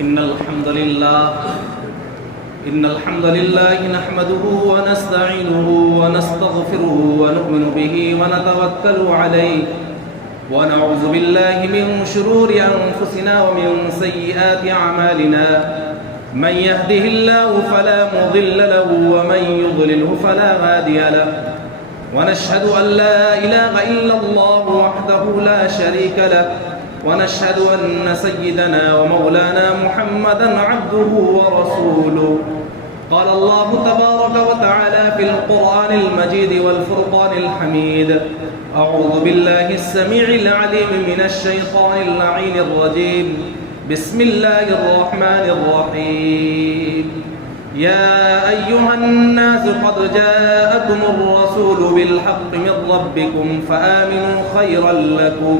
إن الحمد لله نحمده ونستعينه ونستغفره ونؤمن به ونتوكل عليه ونعوذ بالله من شرور أنفسنا ومن سيئات أعمالنا من يهده الله فلا مضل له ومن يضلله فلا هادي له ونشهد أن لا إله إلا الله وحده لا شريك له ونشهد أن سيدنا ومولانا محمدا عبده ورسوله قال الله تبارك وتعالى في القرآن المجيد والفرقان الحميد أعوذ بالله السميع العليم من الشيطان اللعين الرجيم بسم الله الرحمن الرحيم يا أيها الناس قد جاءكم الرسول بالحق من ربكم فآمنوا خيرا لكم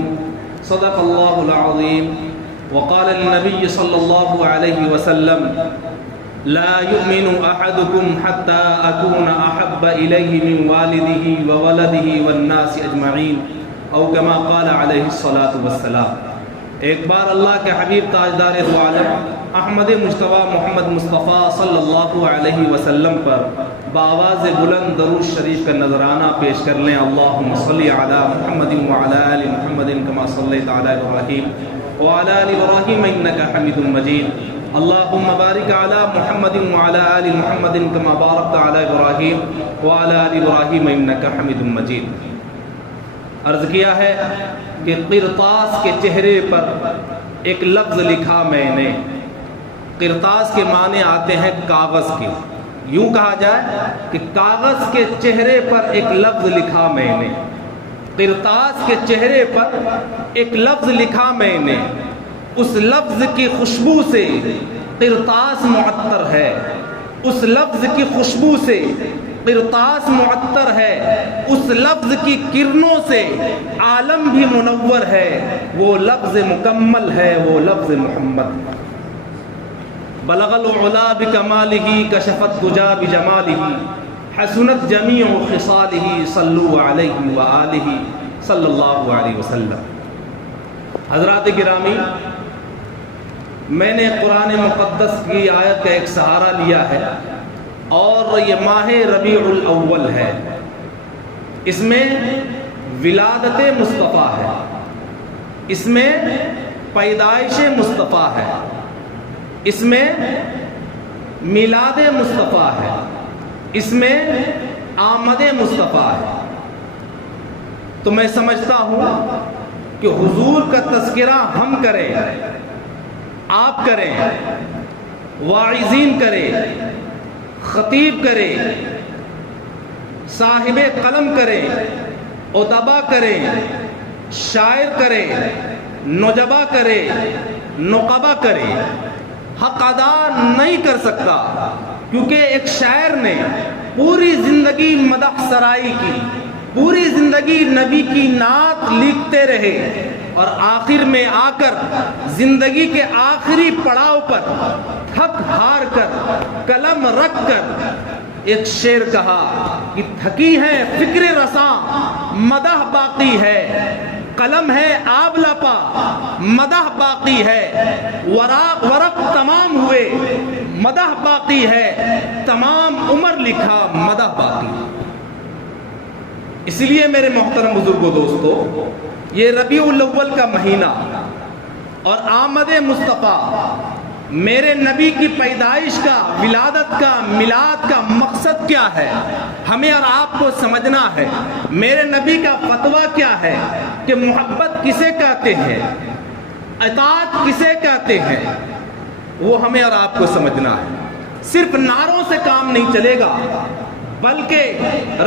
صدق الله العظيم وقال النبي صلى الله عليه وسلم لا يؤمن أحدكم حتى أكون أحب إليه من والده وولده والناس أجمعين أو كما قال عليه الصلاة والسلام۔ ایک بار اللہ کے حبیب تاجدار دو عالم احمد مجتبیٰ محمد مصطفیٰ صلی اللہ علیہ وسلم پر بآواز بلند درود شریف کا نذرانہ پیش کر لیں۔ اللہم صلی علی محمد وعلی آل محمد کما صلیت علی ابراہیم وعلی آل ابراہیم انک حمید مجید۔ اللہم بارک علی محمد وعلی آل محمد کما بارکت علی ابراہیم وعلی آل ابراہیم انک حمید مجید۔ عرض کیا ہے کہ قرطاس کے چہرے پر ایک لفظ لکھا میں نے۔ قرطاس کے معنی آتے ہیں کاغذ کے، یوں کہا جائے کہ کاغذ کے چہرے پر ایک لفظ لکھا میں نے۔ قرطاس کے چہرے پر ایک لفظ لکھا میں نے، اس لفظ کی خوشبو سے قرطاس معطر ہے، اس لفظ کی خوشبو سے قرطاس معطر ہے، اس لفظ کی کرنوں سے عالم بھی منور ہے، وہ لفظ مکمل ہے، وہ لفظ محمد۔ بلغ العلا بکمالہ کشفت الدجی بجمالہ حسنت جمیع خصالہ صلوا علیہ وآلہ صلی اللہ علیہ وسلم۔ حضرات گرامی، میں نے قرآن مقدس کی آیت کا ایک سہارا لیا ہے اور یہ ماہ ربیع الاول ہے، اس میں ولادت مصطفیٰ ہے، اس میں پیدائش مصطفیٰ ہے، اس میں میلاد مصطفیٰ ہے، اس میں آمد مصطفیٰ ہے۔ تو میں سمجھتا ہوں کہ حضور کا تذکرہ ہم کریں، آپ کریں، واعظین کریں، خطیب کرے، صاحب قلم کرے، ادبا کرے، شاعر کرے، نجبا کرے، نقبا کرے، حق ادا نہیں کر سکتا، کیونکہ ایک شاعر نے پوری زندگی مدح سرائی کی، پوری زندگی نبی کی نعت لکھتے رہے اور آخر میں آ کر زندگی کے آخری پڑاؤ پر تھک ہار کر قلم رکھ کر ایک شعر کہا کہ تھکی ہے فکر رساں مدح باقی ہے، قلم ہے آب لپا مدح باقی ہے، ورق تمام ہوئے مدح باقی ہے، تمام عمر لکھا مدح باقی۔ اس لیے میرے محترم بزرگوں دوستو، یہ ربیع الاول کا مہینہ اور آمد مصطفیٰ، میرے نبی کی پیدائش کا، ولادت کا، میلاد کا مقصد کیا ہے، ہمیں اور آپ کو سمجھنا ہے۔ میرے نبی کا فتویٰ کیا ہے کہ محبت کسے کہتے ہیں، اطاعت کسے کہتے ہیں، وہ ہمیں اور آپ کو سمجھنا ہے۔ صرف نعروں سے کام نہیں چلے گا، بلکہ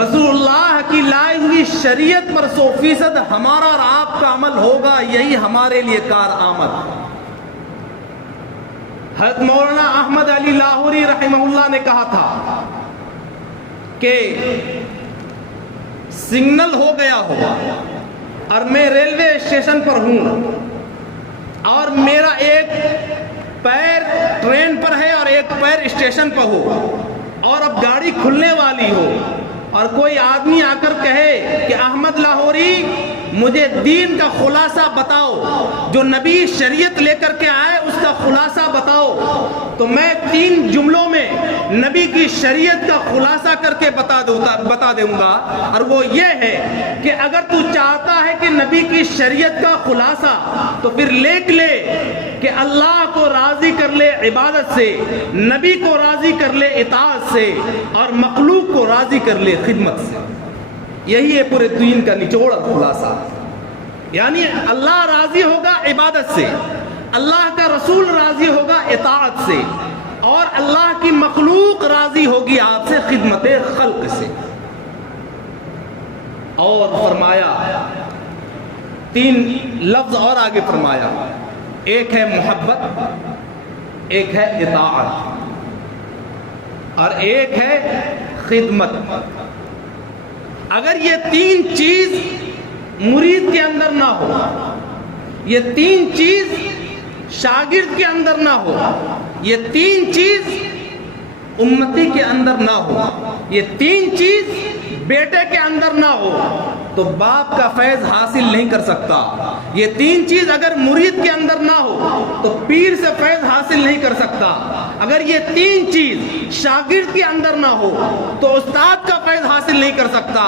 رسول اللہ کی لائی ہوئی شریعت پر 100% ہمارا اور آپ کا عمل ہوگا، یہی ہمارے لیے کارآمد۔ حضرت مولانا احمد علی لاہوری رحمہ اللہ نے کہا تھا کہ سگنل ہو گیا ہو اور میں ریلوے اسٹیشن پر ہوں اور میرا ایک پیر ٹرین پر ہے اور ایک پیر اسٹیشن پر ہو اور اب گاڑی کھلنے والی ہو اور کوئی آدمی آ کر کہے کہ احمد لاہوری مجھے دین کا خلاصہ بتاؤ، جو نبی شریعت لے کر کے آئے اس کا خلاصہ بتاؤ، تو میں 3 جملوں میں نبی کی شریعت کا خلاصہ کر کے بتا دوں گا، اور وہ یہ ہے کہ اگر تو چاہتا ہے کہ نبی کی شریعت کا خلاصہ تو پھر لکھ لے کہ اللہ کو راضی کر لے عبادت سے، نبی کو راضی کر لے اطاعت سے، اور مخلوق کو راضی کر لے خدمت سے۔ یہی ہے پورے دین کا نچوڑ اور خلاصہ، یعنی اللہ راضی ہوگا عبادت سے، اللہ کا رسول راضی ہوگا اطاعت سے، اور اللہ کی مخلوق راضی ہوگی آپ سے خدمت خلق سے۔ اور فرمایا 3 لفظ اور آگے فرمایا، ایک ہے محبت، ایک ہے اطاعت، اور ایک ہے خدمت۔ اگر یہ 3 چیز مرید کے اندر نہ ہو، یہ 3 چیز شاگرد کے اندر نہ ہو، یہ 3 چیز امتی کے اندر نہ ہو، یہ 3 چیز بیٹے کے اندر نہ ہو، تو باپ کا فیض حاصل نہیں کر سکتا۔ یہ 3 چیز اگر مرید کے اندر نہ ہو تو پیر سے فیض حاصل نہیں کر سکتا۔ اگر یہ 3 چیز شاگرد کے اندر نہ ہو تو استاد کا فیض حاصل نہیں کر سکتا،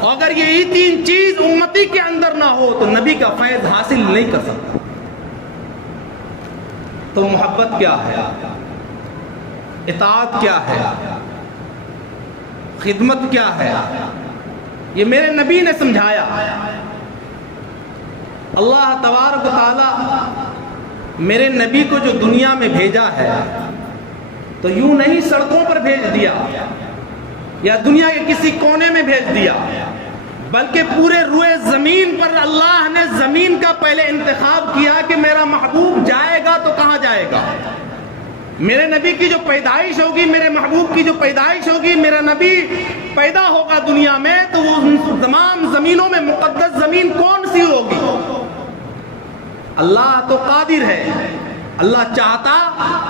اور اگر یہ 3 چیز امتی کے اندر نہ ہو تو نبی کا فیض حاصل نہیں کر سکتا۔ تو محبت کیا ہے، اطاعت کیا ہے، خدمت کیا ہے، یہ میرے نبی نے سمجھایا۔ اللہ تبارک و تعالی میرے نبی کو جو دنیا میں بھیجا ہے تو یوں نہیں سڑکوں پر بھیج دیا یا دنیا کے کسی کونے میں بھیج دیا، بلکہ پورے روئے زمین پر اللہ نے زمین کا پہلے انتخاب کیا کہ میرا محبوب جائے گا تو کہاں جائے گا۔ میرے نبی کی جو پیدائش ہوگی، میرے محبوب کی جو پیدائش ہوگی، میرا نبی پیدا ہوگا دنیا میں، تو وہ تمام زمینوں میں مقدس زمین کون سی ہوگی؟ اللہ تو قادر ہے، اللہ چاہتا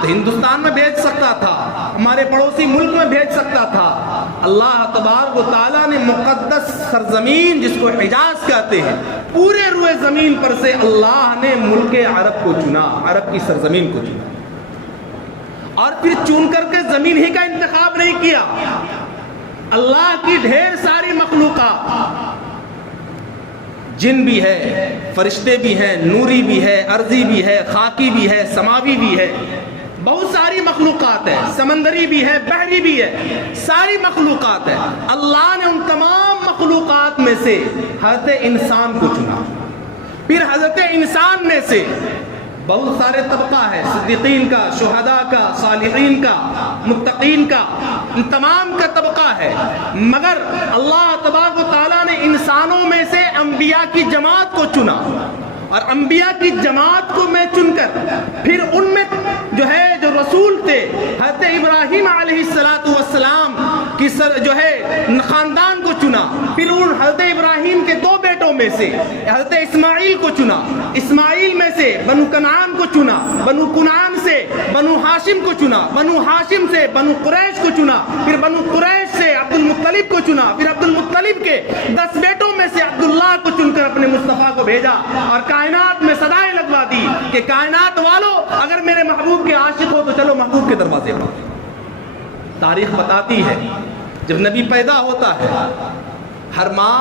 تو ہندوستان میں بھیج سکتا تھا، ہمارے پڑوسی ملک میں بھیج سکتا تھا۔ اللہ تبارک و تعالیٰ نے مقدس سرزمین جس کو حجاز کہتے ہیں، پورے روئے زمین پر سے اللہ نے ملک عرب کو چنا، عرب کی سرزمین کو چنا، اور پھر چن کر کے زمین ہی کا انتخاب نہیں کیا۔ اللہ کی ڈھیر ساری مخلوقات، جن بھی ہے، فرشتے بھی ہیں، نوری بھی ہے، ارضی بھی ہے، خاکی بھی ہے، سماوی بھی ہے، بہت ساری مخلوقات ہے، سمندری بھی ہے، بحری بھی ہے، ساری مخلوقات ہے۔ اللہ نے ان تمام مخلوقات میں سے حضرت انسان کو چنا، پھر حضرت انسان میں سے بہت سارے طبقہ ہے، صدیقین کا، شہداء کا، صالحین کا، متقین کا، ان تمام کا طبقہ ہے، مگر اللہ تبارک و تعالیٰ نے انسانوں میں سے انبیاء کی جماعت کو چنا، اور انبیاء کی جماعت کو میں چن کر پھر ان میں جو رسول تھے، حضرت ابراہیم علیہ السلام کی جو ہے خاندان کو چنا، پھر ان حضرت ابراہیم کے 2 بیٹوں میں سے حضرت اسماعیل کو چنا، اسماعیل میں سے بنو کنعان کو چنا، بنو کنعان سے بنو ہاشم کو چنا، بنو ہاشم سے بنو قریش کو چنا، پھر بنو قریش سے عبد المطلب کو چنا، پھر عبد المطلب کے 10 بیٹوں میں سے عبداللہ کو چن کر اپنے مصطفیٰ کو بھیجا، اور کائنات میں صدائیں لگوا دی کہ کائنات والو اگر میرے محبوب کے عاشق ہو تو چلو محبوب کے دروازے پر۔ تاریخ بتاتی ہے جب نبی پیدا ہوتا ہے، ہر ماں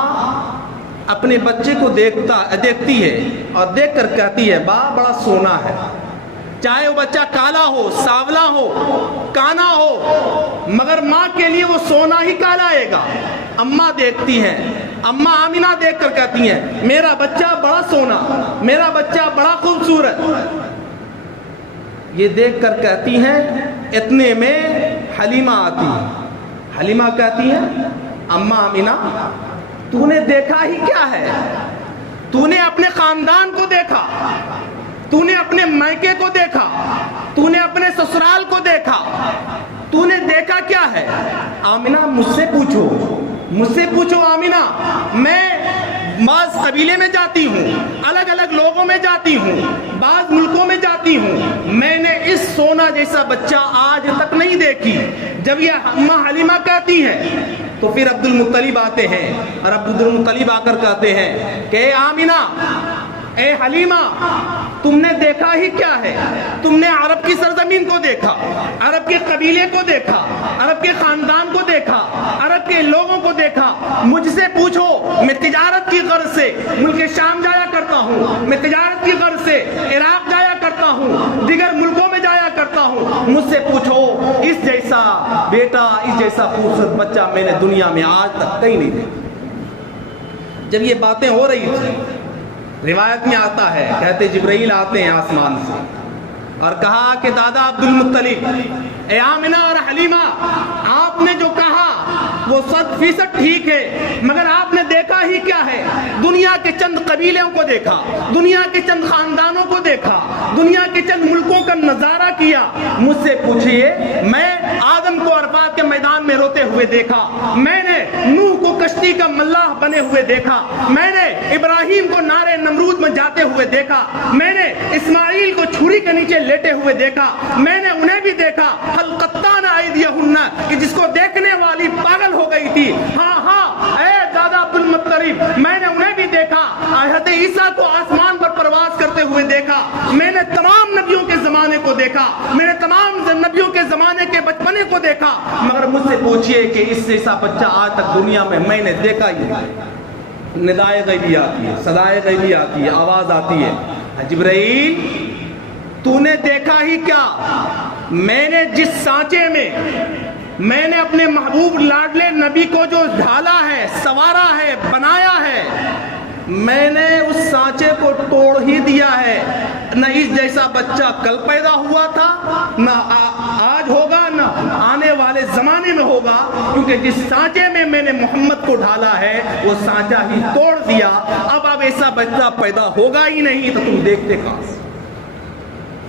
اپنے بچے کو دیکھتی ہے اور دیکھ کر کہتی ہے بڑا سونا ہے، چاہے وہ بچہ کالا ہو، سانولا ہو، کانا ہو، مگر ماں کے لیے وہ سونا ہی کالا آئے گا۔ اماں دیکھتی ہیں، اماں آمینہ دیکھ کر کہتی ہیں میرا بچہ بڑا سونا، میرا بچہ بڑا خوبصورت۔ یہ دیکھ کر کہتی ہیں، اتنے میں حلیمہ آتی ہے، حلیمہ کہتی ہے اماں آمینہ تو نے دیکھا ہی کیا ہے؟ تو نے اپنے خاندان کو دیکھا، تو نے اپنے مائکے کو دیکھا، تو نے اپنے سسرال کو دیکھا، تو نے دیکھا کیا ہے؟ آمینہ مجھ سے پوچھو آمینہ، میں بعض قبیلے میں جاتی ہوں، الگ الگ لوگوں میں جاتی ہوں، بعض ملکوں میں جاتی ہوں، میں نے اس سونا آمنہ جیسا بچہ آج تک نہیں دیکھی. جب یہ اماں حلیمہ کہتی ہے تو پھر عبد المطلب آتے ہیں اور عبد المطلب آ کر کہتے ہیں کہ اے آمنہ، اے حلیمہ، تم نے دیکھا ہی کیا ہے؟ تم نے عرب کی سرزمین کو دیکھا، عرب کے قبیلے کو دیکھا، عرب کے خاندان کو دیکھا، عرب کے لوگوں کو دیکھا. مجھ سے پوچھو، میں تجارت کی غرض سے ملک شام جایا کرتا ہوں، میں تجارت کی غرض سے عراق جایا کرتا ہوں، دیگر ملکوں میں جایا کرتا ہوں. مجھ سے پوچھو، اس جیسا بیٹا، اس جیسا خوبصورت بچہ میں نے دنیا میں آج تک کہیں نہیں دیکھا. جب یہ باتیں ہو رہی تھی، روایت میں آتا ہے، کہتے جبرائیل آتے ہیں آسمان سے اور کہا کہ دادا عبد المطلب، اے آمنہ اور حلیمہ، آپ نے جو کہا وہ 100% ٹھیک ہے، مگر آپ نے دیکھا ہی کیا ہے؟ دنیا کے چند قبیلوں کو دیکھا، دنیا کے چند خاندانوں کو دیکھا، دنیا کے چند ملکوں کا نظارہ کیا. مجھ سے پوچھئے، میں آدم کو عرفات کے میدان میں روتے ہوئے دیکھا، میں نے نوح کو کشتی کا ملاح بنے ہوئے دیکھا، میں نے ابراہیم کو نارے نمرود میں جاتے ہوئے دیکھا، میں نے اسماعیل کو چھری کے نیچے لیٹے ہوئے دیکھا، میں نے انہیں بھی دیکھا حل قطعن ایدیہن، کہ جس کو دیکھنے والی پاگل ہو گئی تھی. ہاں ہاں اے دادا عبد المطلب، میں نے انہیں بھی دیکھا. حضرت عیسیٰ کو آسمان پر پرواز کرتے ہوئے دیکھا. میں نے تمام نبیوں کے زمانے کو دیکھا، میں نے تمام نبیوں کے زمانے کے بچپنے کو دیکھا، مگر مجھ سے پوچھئے کہ اس جیسا بچہ آج تک دنیا میں نے دیکھا ہی نہیں. ندائے غیبی آتی ہے، صدائے غیبی آتی ہے، آواز آتی ہے، جبرائیل تو نے دیکھا ہی کیا؟ میں نے جس سانچے میں نے اپنے محبوب لاڈلے نبی کو جو ڈھالا ہے، سوارا ہے، بنایا ہے، میں نے اس سانچے کو توڑ ہی دیا ہے. نہ اس جیسا بچہ کل پیدا ہوا تھا، نہ آج ہوگا، نہ آنے والے زمانے میں ہوگا، کیونکہ جس سانچے میں نے محمد کو ڈھالا ہے وہ سانچہ ہی توڑ دیا. اب ایسا بچہ پیدا ہوگا ہی نہیں تو تم دیکھتے کہاں سے؟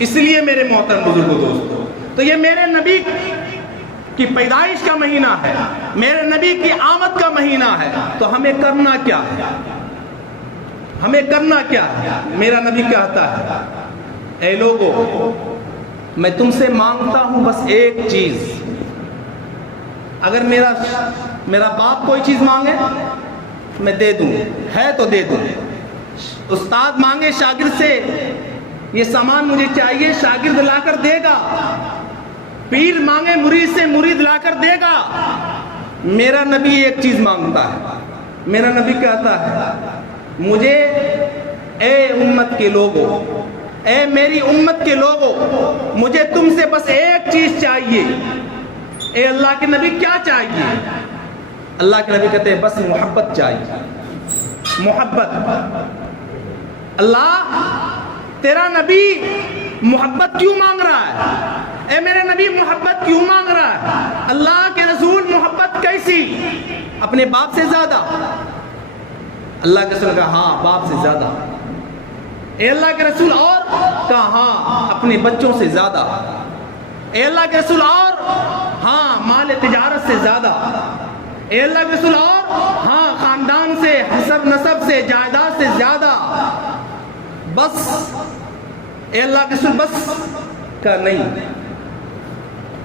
اس لیے میرے محترم بزرگوں دوستو، تو یہ میرے نبی کی پیدائش کا مہینہ ہے، میرے نبی کی آمد کا مہینہ ہے. تو ہمیں کرنا کیا ہے؟ ہمیں کرنا کیا ہے؟ میرا نبی کہتا ہے، اے لوگو، میں تم سے مانگتا ہوں بس ایک چیز. اگر میرا باپ کوئی چیز مانگے میں دے دوں، ہے تو دے دوں. استاد مانگے شاگرد سے یہ سامان مجھے چاہیے، شاگرد لا کر دے گا. پیر مانگے مرید سے، مرید لا کر دے گا. میرا نبی ایک چیز مانگتا ہے. میرا نبی کہتا ہے، مجھے اے امت کے لوگوں، اے میری امت کے لوگوں، مجھے تم سے بس ایک چیز چاہیے. اے اللہ کے نبی کیا چاہیے؟ اللہ کے نبی کہتے ہیں بس محبت چاہیے، محبت. اللہ تیرا نبی محبت کیوں مانگ رہا ہے؟ اے میرے نبی محبت کیوں مانگ رہا ہے؟ اللہ کے رسول محبت کیسی؟ اپنے باپ سے زیادہ؟ اللہ کے رسول کہا ہاں باپ سے زیادہ. اے اللہ کے رسول اور؟ کہا ہاں اپنے بچوں سے زیادہ. اے اللہ کے رسول اور؟ ہاں مال تجارت سے زیادہ. اے اللہ کے رسول اور؟ ہاں خاندان سے، حسب نسب سے، جائیداد سے زیادہ. بس اے اللہ کے رسول بس کا نہیں،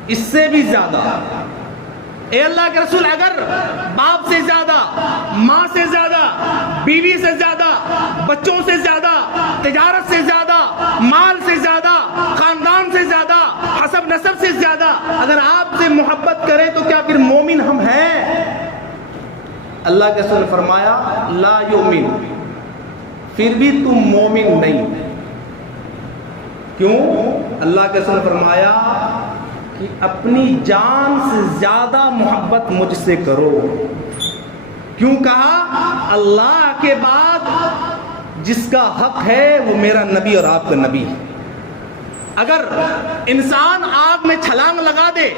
اس سے بھی زیادہ. اے اللہ کے رسول اگر باپ سے زیادہ، ماں سے زیادہ، بیوی سے زیادہ، بچوں سے زیادہ، تجارت سے زیادہ، مال سے زیادہ، خاندان سے زیادہ، حسب نسب سے زیادہ اگر آپ سے محبت کریں تو کیا پھر مومن ہم ہیں؟ اللہ کے رسول نے فرمایا لا یؤمن، پھر بھی تم مومن نہیں. کیوں؟ اللہ کے رسول نے فرمایا کہ اپنی جان سے زیادہ محبت مجھ سے کرو. کیوں کہا؟ اللہ کے بعد جس کا حق ہے وہ میرا نبی اور آپ کا نبی. اگر انسان آگ میں چھلانگ لگا دے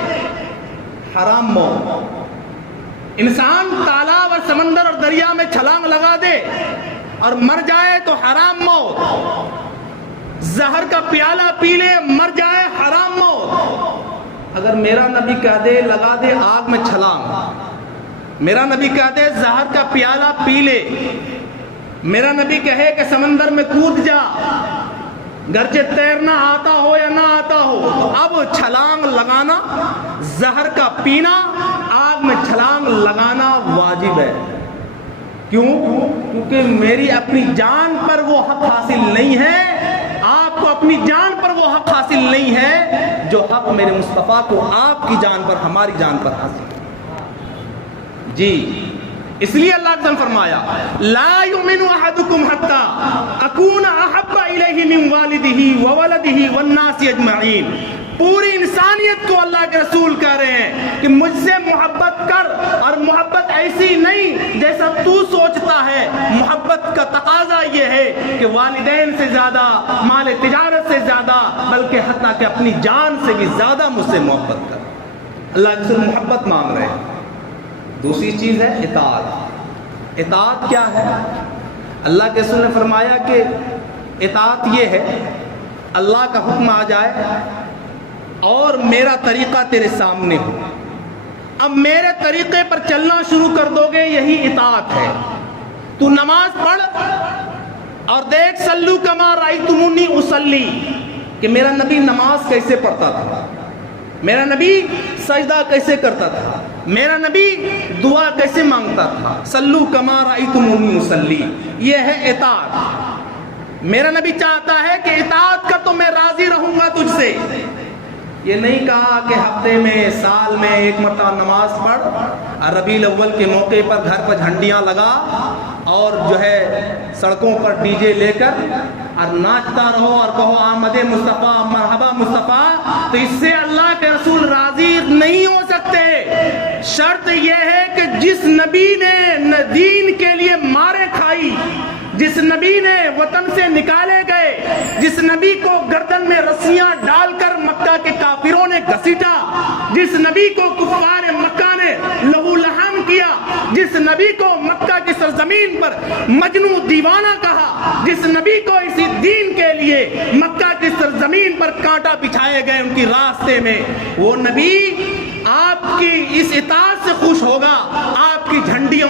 حرام موت، انسان تالاب اور سمندر اور دریا میں چھلانگ لگا دے اور مر جائے تو حرام موت. زہر کا پیالہ پی لے مر جائے حرام موت. اگر میرا نبی کہہ دے لگا دے آگ میں چھلانگ، میرا نبی کہہ دے زہر کا پیالہ پی لے، میرا نبی کہے کہ سمندر میں کود جا، گرچہ تیرنا آتا ہو یا نہ آتا ہو، تو اب چھلانگ لگانا، زہر کا پینا، آگ میں چھلانگ لگانا واجب ہے۔ کیوں؟ کیونکہ میری اپنی جان پر وہ حق حاصل نہیں ہے، آپ کو اپنی جان پر وہ حق حاصل نہیں ہے جو حق میرے مصطفیٰ کو آپ کی جان پر، ہماری جان پر حاصل ہے۔ جی اس لیے اللہ نے فرمایا لا یؤمن احدکم حتی اکون احب الیہ من والدہ وولدہ والناس اجمعین۔ پوری انسانیت کو اللہ کے رسول کہہ رہے ہیں کہ مجھ سے محبت کر، اور محبت ایسی نہیں جیسا تو سوچتا ہے۔ محبت کا تقاضا یہ ہے کہ والدین سے زیادہ، مال تجارت سے زیادہ، بلکہ حتیٰ کہ اپنی جان سے بھی زیادہ مجھ سے محبت کر۔ اللہ کے رسول محبت مانگ رہے ہیں۔ دوسری چیز ہے اطاعت۔ اطاعت کیا ہے؟ اللہ کے رسول نے فرمایا کہ اطاعت یہ ہے اللہ کا حکم آ جائے اور میرا طریقہ تیرے سامنے ہو، اب میرے طریقے پر چلنا شروع کر دو گے، یہی اطاعت ہے۔ تو نماز پڑھ اور دیکھ صلو کما رأیتمونی اصلی، کہ میرا نبی نماز کیسے پڑھتا تھا، میرا نبی سجدہ کیسے کرتا تھا، میرا نبی دعا کیسے مانگتا تھا۔ صلو کما رأیتمونی اصلی، یہ ہے اطاعت۔ میرا نبی چاہتا ہے کہ اطاعت کر تو میں راضی رہوں گا تجھ سے۔ یہ نہیں کہا کہ ہفتے میں، سال میں ایک مرتبہ نماز پڑھ، اور ربیع الاول کے موقع پر گھر پر جھنڈیاں لگا اور جو ہے سڑکوں پر ڈی جے لے کر اور ناچتا رہو اور کہو آمد مصطفیٰ، مرحبا مصطفیٰ، تو اس سے اللہ کے رسول راضی نہیں ہو سکتے۔ شرط یہ ہے کہ جس نبی نے دین کے لیے مارے کھائی، جس نبی نے وطن سے نکالے گئے، جس نبی کو گردن میں رسیاں ڈال کر مکہ کے کافروں نے گھسیٹا، جس نبی کو کفار مکہ نے لہو لہان کیا، جس نبی کو مکہ کی سرزمین پر مجنو دیوانہ کہا، جس نبی کو اسی دین کے لیے مکہ کی سرزمین پر کانٹا بچھائے گئے ان کی راستے میں، وہ نبی آپ کی اس اطاعت سے خوش ہوگا، آپ کی جھنڈیاں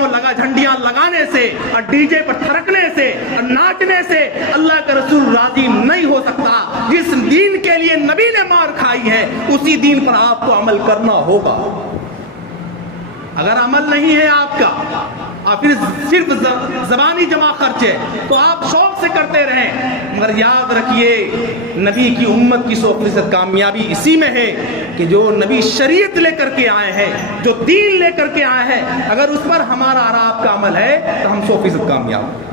لگانے سے اور ڈی جے پر تھرکنے سے اور ناچنے سے اللہ کا رسول راضی نہیں ہو سکتا۔ جس دین کے لیے نبی نے مار کھائی ہے اسی دین پر آپ کو عمل کرنا ہوگا۔ اگر عمل نہیں ہے آپ کا اور پھر صرف زبانی جمع خرچے تو آپ شوق سے کرتے رہیں، مگر یاد رکھیے نبی کی امت کی 100% کامیابی اسی میں ہے کہ جو نبی شریعت لے کر کے آئے ہیں، جو دین لے کر کے آئے ہیں، اگر اس پر ہمارا اور آپ کا عمل ہے تو ہم 100% کامیاب ہیں۔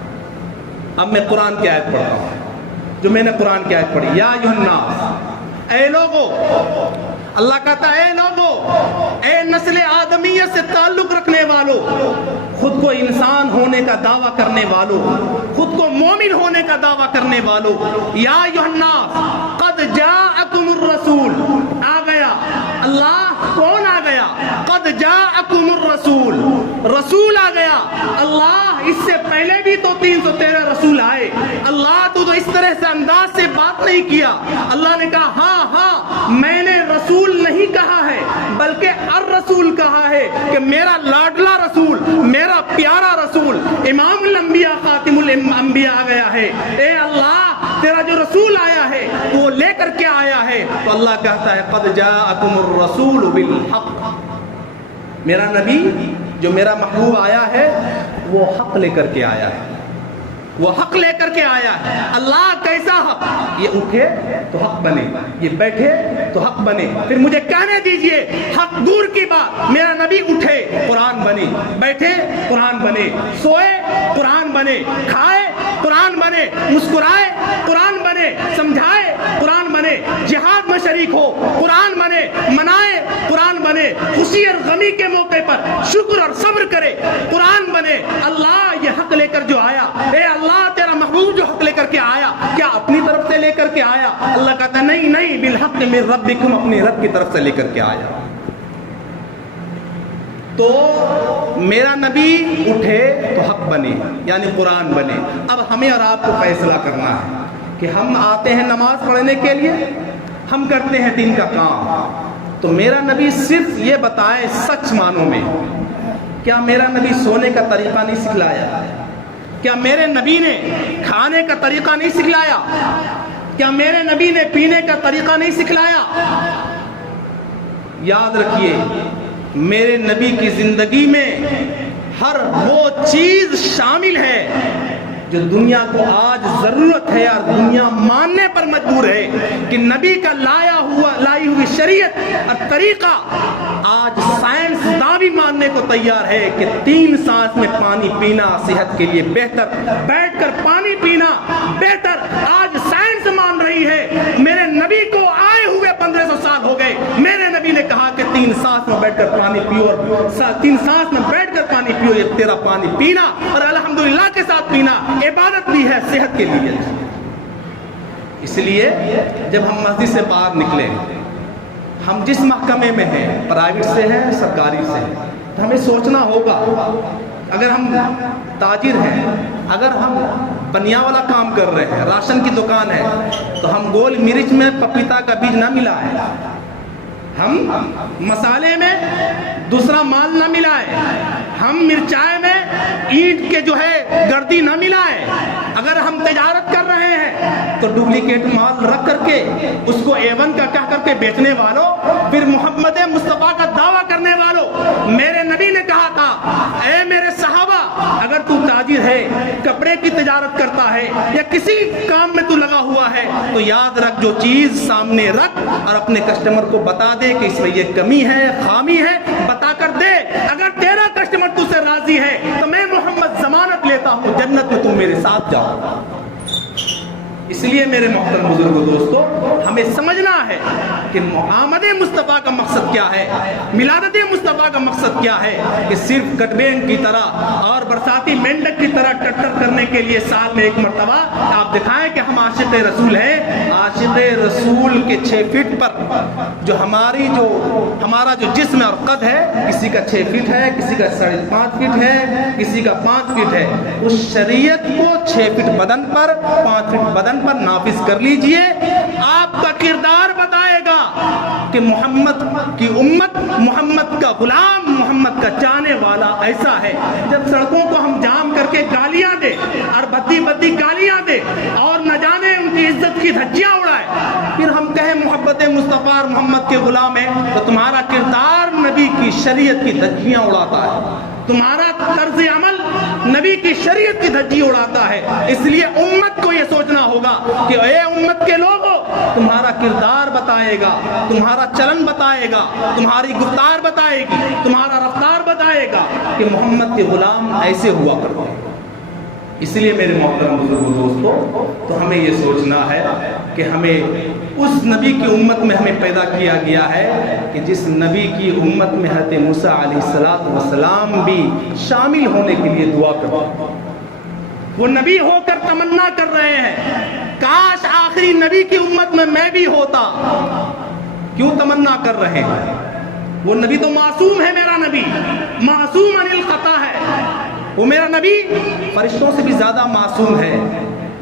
اب میں قرآن کی آیت پڑھتا ہوں، جو میں نے قرآن کی آیت پڑھی، یا ایھا الناس، اے لوگو، اللہ کہتا ہے اے لوگو، اے نسل آدمیت سے تعلق رکھنے والو، خود کو انسان ہونے کا دعویٰ کرنے والو، خود کو مومن ہونے کا دعویٰ کرنے والو، یا ایھا الناس قد جاءکم الرسول، آ گیا اللہ، کون آ گیا؟ قد جاءکم الرسول، رسول آ گیا۔ اللہ اس سے پہلے بھی تو 313 رسول آئے، اللہ تو اس طرح سے انداز سے بات نہیں کیا۔ اللہ نے کہا ہاں ہاں میں نے رسول نہیں کہا ہے بلکہ الرسول کہا ہے کہ میرا لاڈلا رسول، میرا پیارا رسول، امام الانبیاء خاتم الانبیاء آ گیا ہے۔ اے اللہ تیرا جو رسول آیا ہے وہ لے کر کے آیا ہے، تو اللہ کہتا ہے قد جاءکم الرسول بالحق، میرا نبی جو میرا محبوب آیا ہے وہ حق لے کر کے آیا ہے، وہ حق لے کر کے آیا ہے۔ اللہ کیسا حق؟ یہ اٹھے تو حق بنے، یہ بیٹھے تو حق بنے۔ پھر مجھے کہنے دیجئے حق دور کی بات، میرا نبی اٹھے قرآن بنے، بیٹھے قرآن بنے، سوئے قرآن بنے، کھائے قرآن بنے، مسکرائے قرآن بنے، سمجھائے قرآن بنے، جہاد میں شریک ہو قرآن بنے، منائے قرآن بنے، خوشی اور غمی کے موقع پر شکر اور صبر کرے قرآن بنے۔ اللہ یہ حق لے کر جو آیا، اے اللہ تیرا محبوب جو حق لے کر کے آیا، کیا اپنی طرف سے لے کر کے آیا؟ اللہ کہتا ہے نہیں نہیں، بالحق من ربکم، اپنی رب کی طرف سے لے کر کے آیا۔ تو میرا نبی اٹھے تو حق بنے، یعنی قرآن بنے۔ اب ہمیں اور آپ کو فیصلہ کرنا ہے کہ ہم آتے ہیں نماز پڑھنے کے لیے، ہم کرتے ہیں دین کا کام، تو میرا نبی صرف یہ بتائے سچ معنوں میں، کیا میرا نبی سونے کا طریقہ نہیں سکھلایا؟ کیا میرے نبی نے کھانے کا طریقہ نہیں سکھلایا؟ کیا میرے نبی نے پینے کا طریقہ نہیں سکھلایا؟ یاد رکھیے میرے نبی کی زندگی میں ہر وہ چیز شامل ہے جو دنیا کو آج ضرورت ہے اور دنیا ماننے پر مجبور ہے کہ نبی کا لائی ہوئی شریعت اور طریقہ آج سائنس داں بھی ماننے کو تیار ہے کہ 3 سانس میں پانی پینا صحت کے لیے بہتر، بیٹھ کر پانی پینا بہتر، آج سائنس مان رہی ہے۔ میرے نبی کو آئے ہوئے 1500 سال ہو گئے، میرے نبی نے کہا کہ 3 سانس میں بیٹھ کر پانی پیو، اور 3 سانس میں بیٹھ کر پانی پیو، یہ تیرا پانی پینا اور الحمدللہ کے ساتھ پینا عبادت بھی ہے، صحت کے لیے۔ اس لیے جب ہم مسجد سے باہر نکلیں، ہم جس محکمے میں ہیں، پرائیویٹ سے ہیں سرکاری سے ہیں، تو ہمیں سوچنا ہوگا اگر ہم تاجر ہیں، اگر ہم بنیا والا کام کر رہے ہیں، راشن کی دکان ہے، تو ہم گول مرچ میں پپیتا کا بیج نہ ملائیں، ہم مسالے میں دوسرا مال نہ ملائیں، ہم مرچائے میں اینٹ کے جو ہے گردی نہ ملائیں۔ اگر ہم تجارت کر رہے ہیں تو ڈپلیکیٹ مال رکھ کر کے اس کو A1 کا کہہ کر کے بیچنے والوں، پھر محمد مصطفیٰ کا دعویٰ کرنے والوں، میرے نبی نے کہا تھا اے میرے صحابہ اگر تو تاجر ہے، کپڑے کی تجارت کرتا ہے یا کسی کام میں تو لگا ہوا ہے تو یاد رکھ جو چیز سامنے رکھ اور اپنے کسٹمر کو بتا دے کہ اس میں یہ کمی ہے، خامی ہے، بتا کر دے۔ اگر تیرا کسٹمر تجھ سے راضی ہے تو میں محمد ضمانت لیتا ہوں جنت میں تم میرے ساتھ جاؤ۔ اس لیے میرے محترم بزرگوں دوستو، ہمیں سمجھنا ہے کہ آمد مصطفیٰ کا مقصد کیا ہے، ملادت مصطفیٰ کا مقصد کیا ہے کہ صرف کٹبین کی طرح اور برساتی مینڈک کی طرح ٹٹر کرنے کے لیے سال میں ایک مرتبہ آپ دکھائیں کہ ہم عاشق رسول ہیں۔ عاشق رسول کے 6 فٹ پر جو ہمارا جو جسم اور قد ہے، کسی کا 6 فٹ ہے، کسی کا 5.5 فٹ ہے، کسی کا 5 فٹ ہے، اس شریعت کو 6 فٹ بدن پر 5 فٹ بدن پر نافذ کر لیجئے۔ آپ کا کردار بتائے گا کہ محمد کی امت، محمد کا غلام، محمد کا چاہنے والا ایسا ہے۔ جب سڑکوں کو ہم جام کر کے گالیاں دے اور بدی گالیاں دے اور نہ جانے ان کی عزت کی دھجیاں اڑائے، پھر ہم کہیں محبت مصطفیٰ اور محمد کے غلام ہیں، تو تمہارا کردار نبی کی شریعت کی دھجیاں اڑاتا ہے، تمہارا طرز عمل نبی کی شریعت کی دھجی اڑاتا ہے۔ اس لیے امت کو یہ سوچنا ہوگا کہ اے امت کے لوگوں، تمہارا کردار بتائے گا، تمہارا چلن بتائے گا، تمہاری گفتار بتائے گی، تمہارا رفتار بتائے گا کہ محمد کے غلام ایسے ہوا کرتے ہیں۔ اس لیے میرے محترم بزرگوں دوستو، تو ہمیں یہ سوچنا ہے کہ ہمیں اس نبی کی امت میں ہمیں پیدا کیا گیا ہے کہ جس نبی کی امت میں حضرت موسیٰ علیہ السلام بھی شامل ہونے کے لیے دعا کرتے، وہ نبی ہو کر تمنا کر رہے ہیں کاش آخری نبی کی امت میں میں بھی ہوتا۔ کیوں تمنا کر رہے ہیں؟ وہ نبی تو معصوم ہے، میرا نبی معصوم عن الخطا ہے، وہ میرا نبی فرشتوں سے بھی زیادہ معصوم ہے،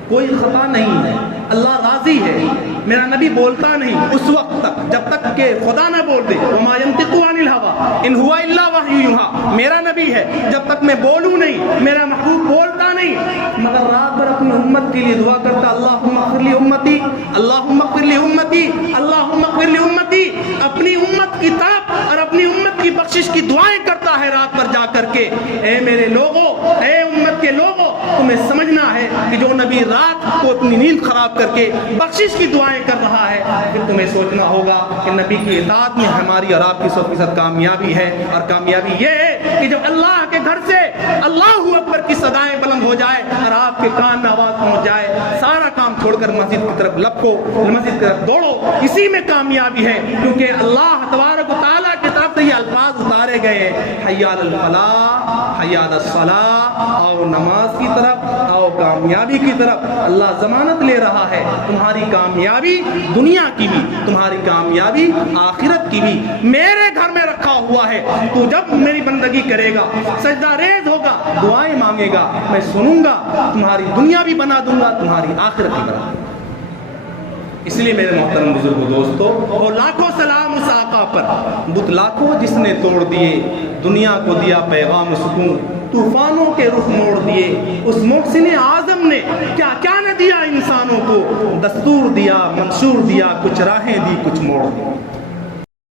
کوئی خطا نہیں ہے، اللہ راضی ہے، میرا نبی بولتا نہیں اس وقت تک جب تک کہ خدا نہ بول دے، وما ينطق عن الهوى ان هو الا وحی یوحی، میرا نبی ہے جب تک میں بولوں نہیں، میرا محبوب بولتا نہیں، مگر رات بھر اپنی امت کے لیے دعا کرتا، اللہم اغفر لی امتی، اللہم اغفر لی امتی، اللہم اغفر لی امتی، اپنی امت کی طرف اور اپنی امت کی بخشش کی دعائیں کرتا ہے رات بھر جا کر کے۔ اے میرے لوگوں، اے امت کے لوگوں، تمہیں سمجھنا ہے کہ جو نبی رات کو اپنی نیند خراب کر کے بخشش کی دعائیں کر رہا ہے، پھر تمہیں سوچنا ہوگا کہ نبی کی اطاعت میں ہماری اور آپ کی 100% کامیابی ہے، اور کامیابی یہ ہے کہ جب اللہ کے گھر سے اللہ اکبر کی صدائیں بلند ہو جائے اور آپ کے کان میں آواز پہنچ جائے، سارا کام چھوڑ کر مسجد کی طرف لپکو، مسجد کی طرف دوڑو، اسی میں کامیابی ہے، کیونکہ اللہ تبارک و تعالیٰ کی طرف سے یہ الفاظ اتارے گئے ہیں، حی علی الفلاح، حی علی الصلاح، آؤ نماز کی طرف، آؤ کامیابی کی طرف۔ اللہ ضمانت لے رہا ہے تمہاری کامیابی دنیا کی بھی، تمہاری کامیابی آخرت کی بھی میرے گھر میں رکھا ہوا ہے۔ تو جب میری بندگی کرے گا، سجدہ ریز ہوگا، دعائیں مانگے گا، میں سنوں گا، تمہاری دنیا بھی بنا دوں گا، تمہاری آخرت بھی بنا دوں گا۔ اس لیے میرے محترم بزرگوں دوستو، اور لاکھوں سلام آقا پر، بت لاکھوں جس نے توڑ دیے، دنیا کو دیا پیغام سکون، طوفانوں کے رخ موڑ دیے۔ اس محسن اعظم نے کیا کیا نہ دیا انسانوں کو، دستور دیا، منشور دیا، کچھ راہیں دی، کچھ موڑ دی۔